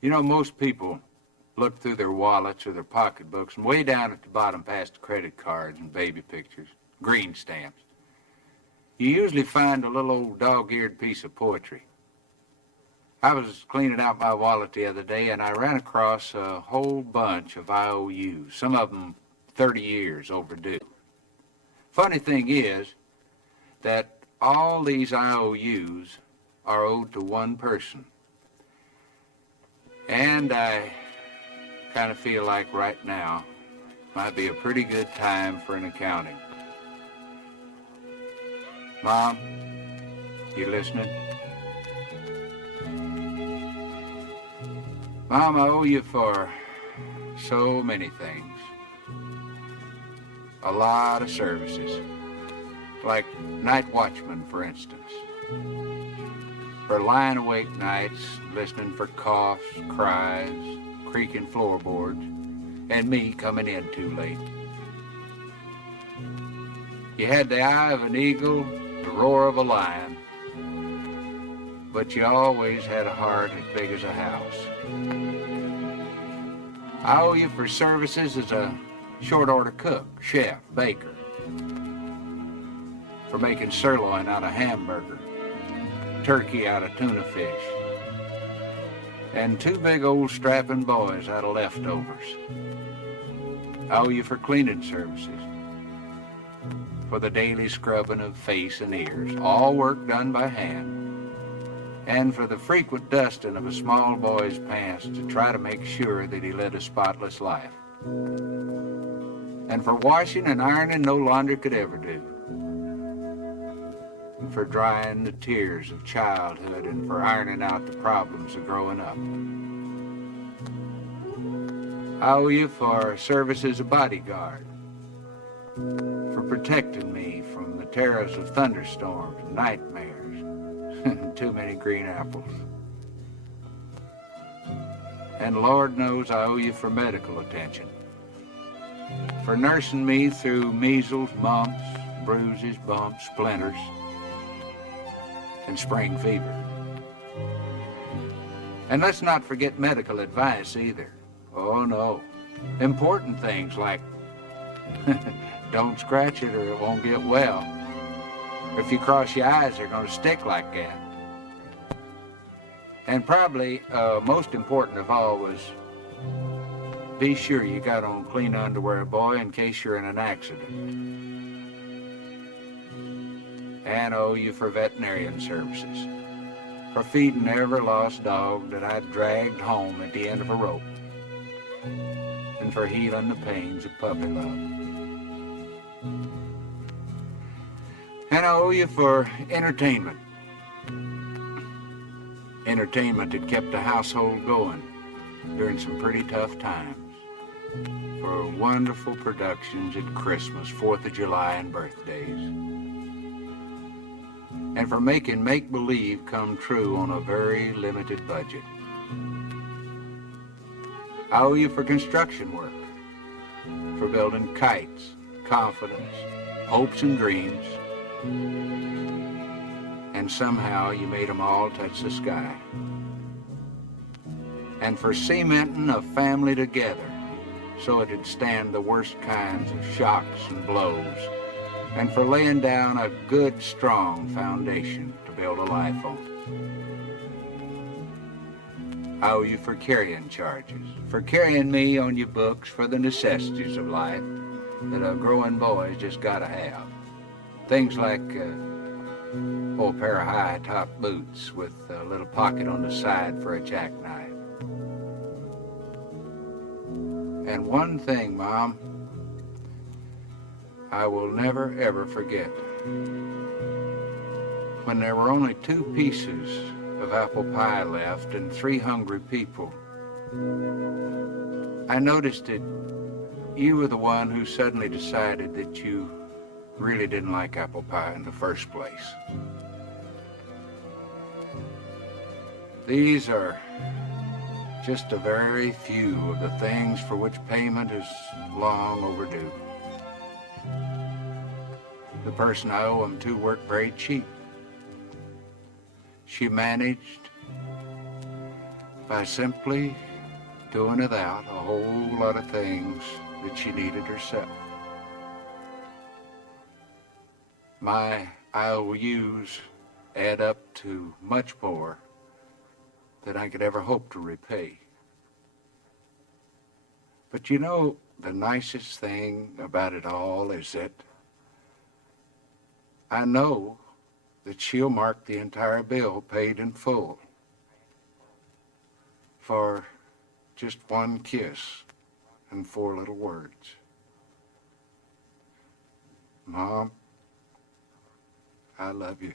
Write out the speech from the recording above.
You know, most people look through their wallets or their pocketbooks, and way down at the bottom past credit cards and baby pictures, green stamps, you usually find a little old dog-eared piece of poetry. I was cleaning out my wallet the other day, and I ran across a whole bunch of IOUs, some of them 30 years overdue. Funny thing is that all these IOUs are owed to one person. And I kind of feel like right now might be a pretty good time for an accounting. Mom, you listening? Mom, I owe you for so many things. A lot of services. Like night watchman, for instance. For lying awake nights, listening for coughs, cries, creaking floorboards, and me coming in too late. You had the eye of an eagle, the roar of a lion, but you always had a heart as big as a house. I owe you for services as a short-order cook, chef, baker, for making sirloin out of hamburger, turkey out of tuna fish, and two big old strapping boys out of leftovers. I owe you for cleaning services, for the daily scrubbing of face and ears, all work done by hand, and for the frequent dusting of a small boy's pants to try to make sure that he led a spotless life, and for washing and ironing no laundry could ever do, and for drying the tears of childhood, and for ironing out the problems of growing up. I owe you for service as a bodyguard, for protecting me from the terrors of thunderstorms and nightmares and too many green apples. And Lord knows I owe you for medical attention, for nursing me through measles, mumps, bruises, bumps, splinters, and spring fever. And let's not forget medical advice either. Oh no, important things like don't scratch it or it won't get well. If you cross your eyes, they're going to stick like that. And probably most important of all was be sure you got on clean underwear, boy, in case you're in an accident. And I owe you for veterinarian services, for feeding every lost dog that I dragged home at the end of a rope, and for healing the pains of puppy love. And I owe you for entertainment. Entertainment that kept the household going during some pretty tough times. For wonderful productions at Christmas, 4th of July, and birthdays. And for making make-believe come true on a very limited budget. I owe you for construction work, for building kites, confidence, hopes and dreams, and somehow you made them all touch the sky. And for cementing a family together so it'd stand the worst kinds of shocks and blows, and for laying down a good, strong foundation to build a life on. I owe you for carrying charges, for carrying me on your books for the necessities of life that a growing boy's just gotta have. Things like a pair of high-top boots with a little pocket on the side for a jackknife. And one thing, Mom, I will never, ever forget. When there were only 2 pieces of apple pie left and 3 hungry people, I noticed that you were the one who suddenly decided that you really didn't like apple pie in the first place. These are just a very few of the things for which payment is long overdue. The person I owe them to worked very cheap. She managed by simply doing without a whole lot of things that she needed herself. My IOUs add up to much more than I could ever hope to repay. But you know, the nicest thing about it all is that I know that she'll mark the entire bill paid in full for just one kiss and 4 little words. Mom, I love you.